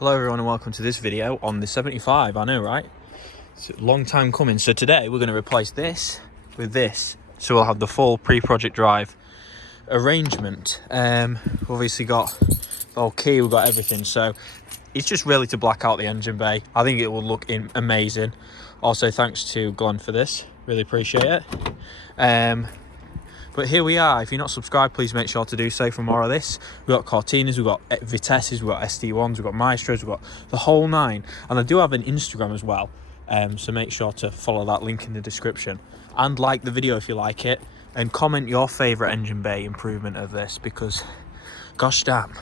Hello everyone and welcome to this video on the 75. I know, right? It's a long time coming. So today we're going to replace this with this, so we'll have the full pre-project drive arrangement. We've obviously got the whole key, we've got everything, so it's just really to black out the engine bay. I think it will look amazing. Also thanks to Glenn for this, really appreciate it. But here we are. If you're not subscribed, please make sure to do so for more of this. We've got Cortinas, we've got Vitesses, we've got SD1s, we've got Maestros, we've got the whole nine. And I do have an Instagram as well, so make sure to follow that link in the description. And like the video if you like it, and comment your favourite engine bay improvement of this, because gosh damn,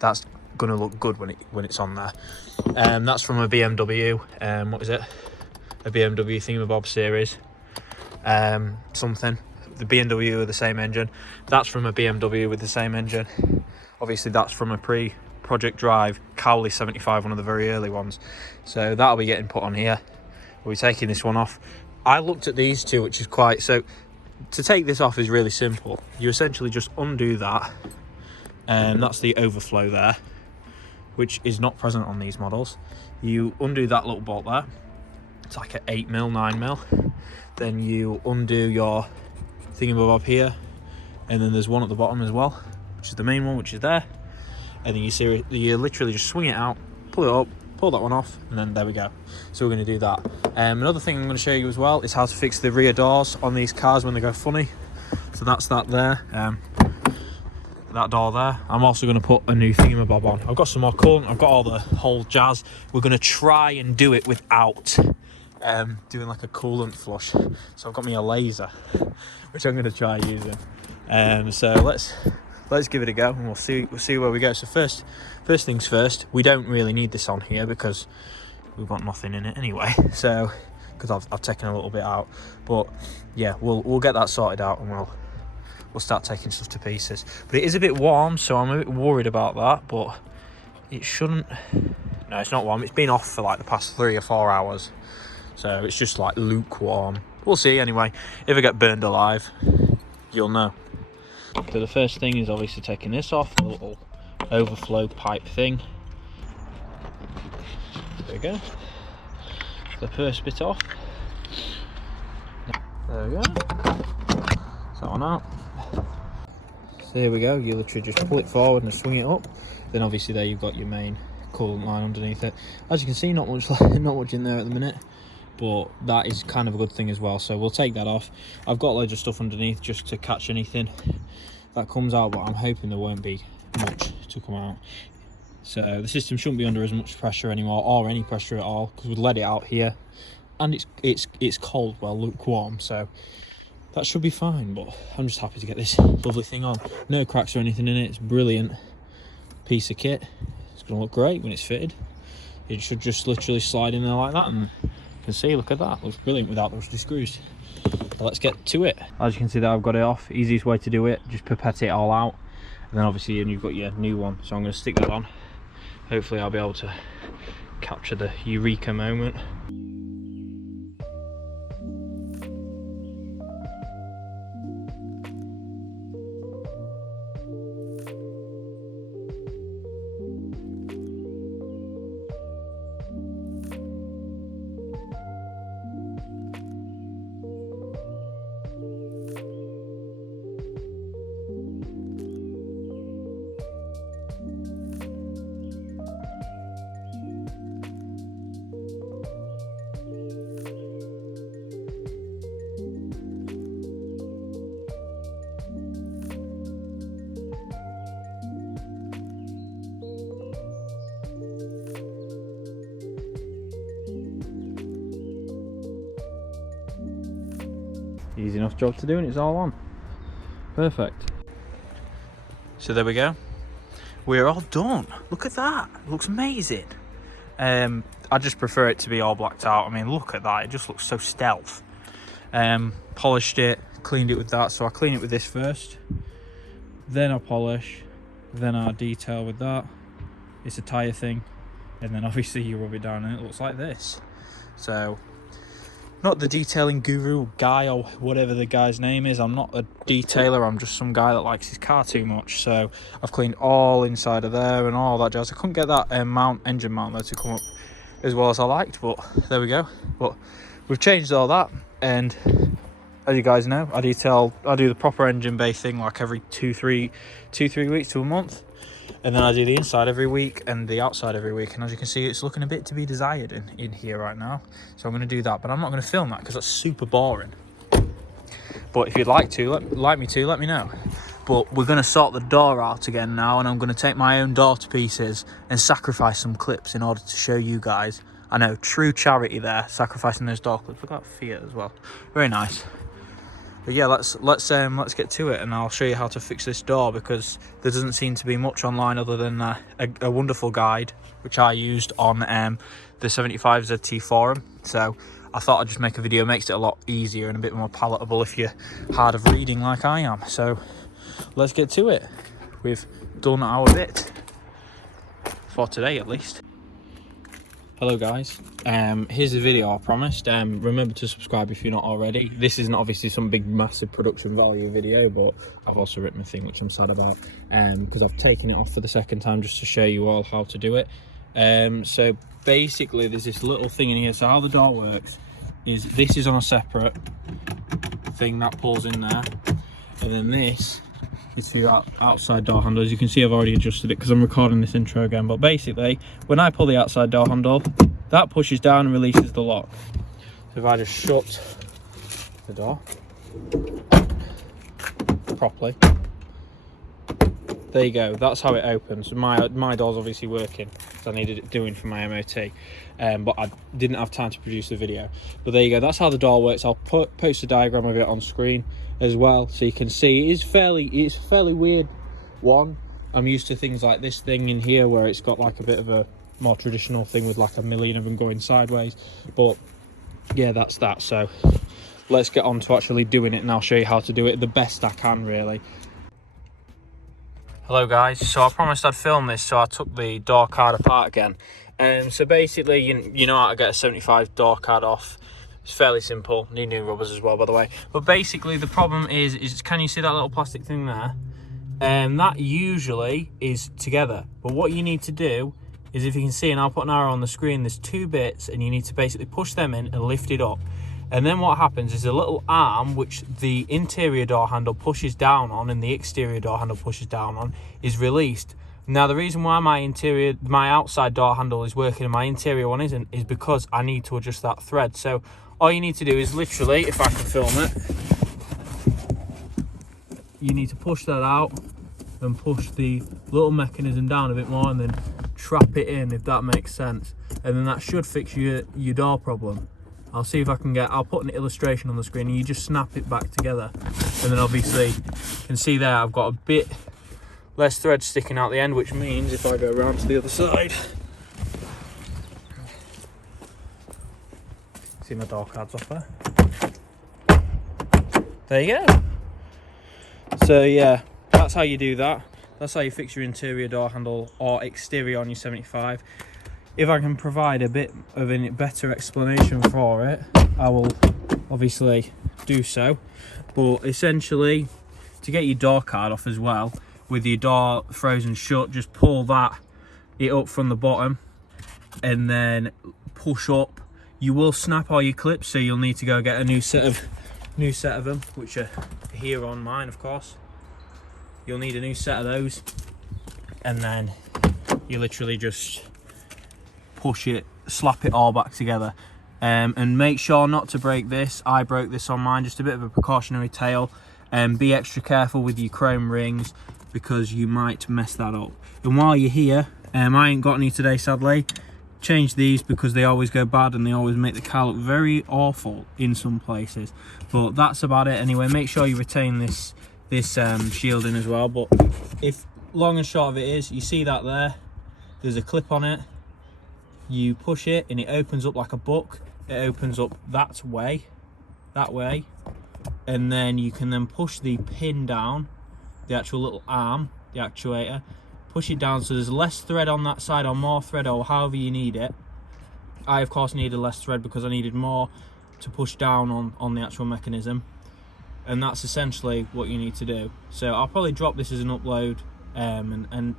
that's going to look good when it's on there. That's from a BMW, what is it? A BMW Thingamabob series, something. The BMW with the same engine. That's from a BMW with the same engine. Obviously that's from a pre-project drive Cowley 75, one of the very early ones. So that'll be getting put on here. We'll be taking this one off. I looked at these two, which is quite, so to take this off is really simple. You essentially just undo that, and that's the overflow there, which is not present on these models. You undo that little bolt there. It's like an 8mm, 9mm. Then you undo your thingamabob here, and then there's one at the bottom as well, which is the main one, which is there. And then you literally just swing it out, pull it up, pull that one off, and then there we go. So we're going to do that. Another thing I'm going to show you as well is how to fix the rear doors on these cars when they go funny. So that's that there, that door there. I'm also going to put a new thingamabob on. I've got some more coolant, I've got all the whole jazz. We're going to try and do it without doing like a coolant flush. So I've got me a laser, which I'm going to try using. So let's give it a go, and we'll see where we go. So first things first, we don't really need this on here because we've got nothing in it anyway. So because I've taken a little bit out, but yeah, we'll get that sorted out, and we'll start taking stuff to pieces. But it is a bit warm, so I'm a bit worried about that. But it shouldn't. No, it's not warm. It's been off for like the past 3 or 4 hours. So it's just like lukewarm. We'll see anyway. If I get burned alive, you'll know. So the first thing is obviously taking this off, the little overflow pipe thing. There we go. The first bit off. There we go. Is that one out? So here we go. You literally just pull it forward and swing it up. Then obviously there you've got your main coolant line underneath it. As you can see, not much in there at the minute. But that is kind of a good thing as well, so we'll take that off. I've got loads of stuff underneath just to catch anything that comes out, but I'm hoping there won't be much to come out. So the system shouldn't be under as much pressure anymore, or any pressure at all, because we've let it out here, and it's cold, well, lukewarm, so that should be fine. But I'm just happy to get this lovely thing on. No cracks or anything in it. It's a brilliant piece of kit. It's going to look great when it's fitted. It should just literally slide in there like that, and you can see, look at that, looks brilliant without those screws. So let's get to it. As you can see, that I've got it off. Easiest way to do it, just pipette it all out, and then obviously you've got your new one. So I'm going to stick that on. Hopefully I'll be able to capture the eureka moment. Easy enough job to do, and it's all on. Perfect. So there we go. We're all done. Look at that. It looks amazing. I just prefer it to be all blacked out. I mean, look at that. It just looks so stealth. Polished it, cleaned it with that. So I clean it with this first, then I polish, then I detail with that. It's a tyre thing, and then obviously you rub it down and it looks like this. So not the detailing guru guy or whatever the guy's name is. I'm not a detailer, I'm just some guy that likes his car too much. So I've cleaned all inside of there and all that jazz. I couldn't get that engine mount there to come up as well as I liked, but there we go. But we've changed all that, and as you guys know, I do the proper engine bay thing like every 2-3 weeks to a month, and then I do the inside every week and the outside every week. And as you can see, it's looking a bit to be desired in here right now, so I'm going to do that, but I'm not going to film that because that's super boring. But if you'd like me to let me know. But we're going to sort the door out again now, and I'm going to take my own door to pieces and sacrifice some clips in order to show you guys. I know, true charity there, sacrificing those door clips. Look at that Fiat as well, very nice. But yeah, let's get to it, and I'll show you how to fix this door, because there doesn't seem to be much online other than a wonderful guide which I used on the 75ZT forum. So I thought I'd just make a video. It makes it a lot easier and a bit more palatable if you're hard of reading like I am. So let's get to it. We've done our bit for today, at least. Hello guys, here's the video I promised. Remember to subscribe if you're not already. This isn't obviously some big massive production value video, but I've also written a thing which I'm sad about, because I've taken it off for the second time just to show you all how to do it. So basically there's this little thing in here. So how the door works is this is on a separate thing that pulls in there, and then this is the outside door handle. As you can see, I've already adjusted it because I'm recording this intro again. But basically, when I pull the outside door handle, that pushes down and releases the lock. So if I just shut the door properly, there you go. That's how it opens. My door's obviously working because I needed it doing for my MOT, but I didn't have time to produce the video. But there you go. That's how the door works. I'll post a diagram of it on screen as well, so you can see. It's a fairly weird one. I'm used to things like this thing in here where it's got like a bit of a more traditional thing with like a million of them going sideways. But yeah, that's that. So let's get on to actually doing it, and I'll show you how to do it the best I can, really. Hello guys, so I promised I'd film this, so I took the door card apart again. So basically, you know how to get a 75 door card off. It's fairly simple. Need new rubbers as well, by the way. But basically the problem is can you see that little plastic thing there? That usually is together. But what you need to do is, if you can see, and I'll put an arrow on the screen, there's two bits, and you need to basically push them in and lift it up. And then what happens is a little arm, which the interior door handle pushes down on and the exterior door handle pushes down on, is released. Now, the reason why my outside door handle is working and my interior one isn't is because I need to adjust that thread. So all you need to do is literally, if I can film it, you need to push that out and push the little mechanism down a bit more and then trap it in, if that makes sense. And then that should fix your door problem. I'll see if I can I'll put an illustration on the screen, and you just snap it back together. And then obviously you can see there I've got a bit less thread sticking out the end, which means if I go around to the other side, see my door cards off there. There you go. So yeah, that's how you do that. That's how you fix your interior door handle or exterior on your 75. If I can provide a bit of a better explanation for it, I will obviously do so. But essentially, to get your door card off as well, with your door frozen shut, just pull it up from the bottom and then push up. You will snap all your clips, so you'll need to go get a new set of them, which are here on mine, of course. You'll need a new set of those, and then you literally just push it, slap it all back together, and make sure not to break this. I broke this on mine, just a bit of a precautionary tale. Be extra careful with your chrome rings because you might mess that up. And while you're here, I ain't got any today, sadly. Change these because they always go bad and they always make the car look very awful in some places. But that's about it anyway. Make sure you retain this shielding as well. But if long and short of it is, you see that there's a clip on it. You push it and it opens up like a book. It opens up that way, and then you can then push the pin down, the actual little arm, the actuator, push it down so there's less thread on that side or more thread, or however you need it. I of course needed less thread because I needed more to push down on the actual mechanism, and that's essentially what you need to do. So I'll probably drop this as an upload, and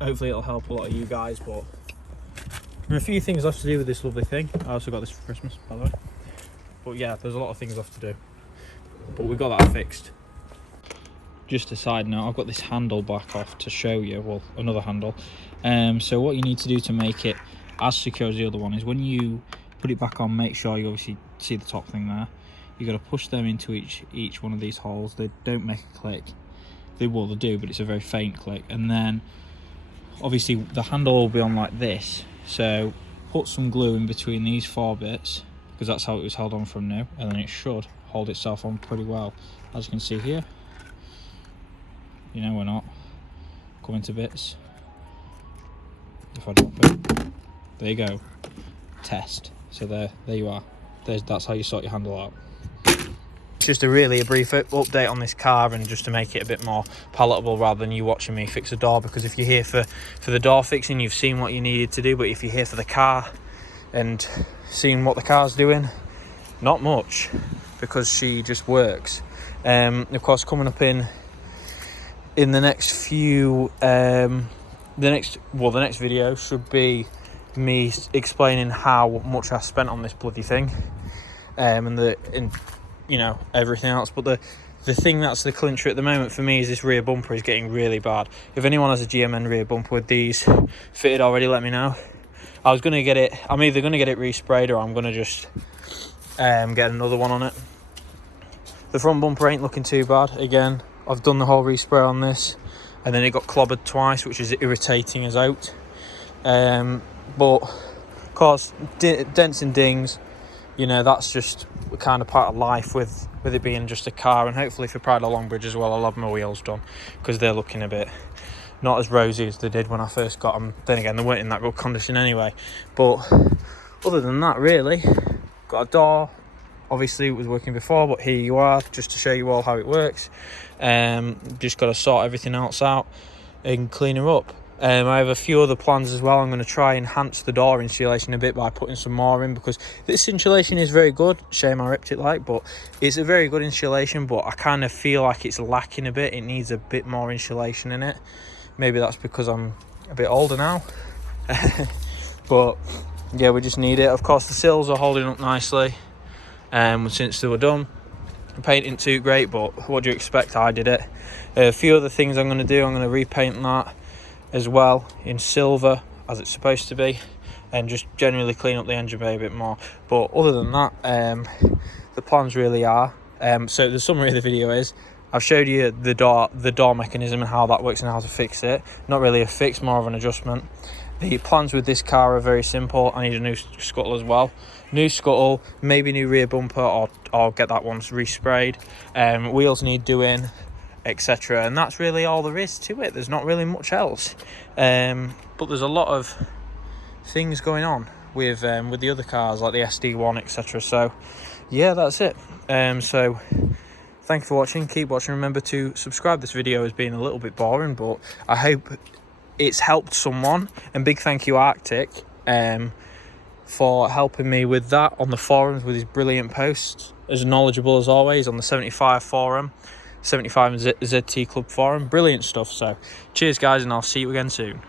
hopefully it'll help a lot of you guys. But there are a few things left to do with this lovely thing. I also got this for Christmas, by the way. But yeah, there's a lot of things left to do, but we got that fixed. Just a side note, I've got this handle back off to show you, well, another handle. So what you need to do to make it as secure as the other one is, when you put it back on, make sure you obviously see the top thing there. You got to push them into each one of these holes. They don't make a click. They do, but it's a very faint click. And then obviously the handle will be on like this. So put some glue in between these 4 bits, because that's how it was held on from new, and then it should hold itself on pretty well. As you can see here, you know, we're not coming to bits. If I drop it, there you go, test. So there you are. That's how you sort your handle out. Just a brief update on this car, and just to make it a bit more palatable rather than you watching me fix a door, because if you're here for the door fixing, you've seen what you needed to do, but if you're here for the car and seeing what the car's doing, not much, because she just works. Of course, coming up in the next few the next video should be me explaining how much I spent on this bloody thing, and you know, everything else. But the thing that's the clincher at the moment for me is this rear bumper is getting really bad. If anyone has a GMN rear bumper with these fitted already, let me know. I'm either going to get it resprayed, or I'm going to just get another one on it. The front bumper ain't looking too bad. Again, I've done the whole respray on this, and then it got clobbered twice, which is irritating as out. But of course, dents and dings, you know, that's just kind of part of life with it being just a car. And hopefully for Pride of Longbridge as well, I'll have my wheels done, because they're looking a bit not as rosy as they did when I first got them. Then again, they weren't in that good condition anyway. But other than that, really, got a door. Obviously it was working before, but here you are, just to show you all how it works. Just got to sort everything else out and clean her up. I have a few other plans as well. I'm going to try and enhance the door insulation a bit by putting some more in, because this insulation is very good. Shame I ripped it but it's a very good insulation, but I kind of feel like it's lacking a bit. It needs a bit more insulation in it. Maybe that's because I'm a bit older now. But yeah, we just need it. Of course, the sills are holding up nicely since they were done. The paint isn't too great, but what do you expect? I did it. A few other things I'm going to do. I'm going to repaint that as well in silver, as it's supposed to be, and just generally clean up the engine bay a bit more. But other than that, the plans really are. So the summary of the video is, I've showed you the door mechanism and how that works and how to fix it. Not really a fix, more of an adjustment. The plans with this car are very simple. I need a new scuttle as well. New scuttle, maybe new rear bumper, or get that one resprayed. Wheels need doing, etc. And that's really all there is to it. There's not really much else. But there's a lot of things going on with the other cars, like the SD1, etc. So yeah, that's it. So thank you for watching. Keep watching. Remember to subscribe. This video has been a little bit boring, but I hope it's helped someone. And big thank you, Arctic, for helping me with that on the forums with his brilliant posts. As knowledgeable as always on the 75 forum, 75 ZT Club forum. Brilliant stuff. So cheers guys, and I'll see you again soon.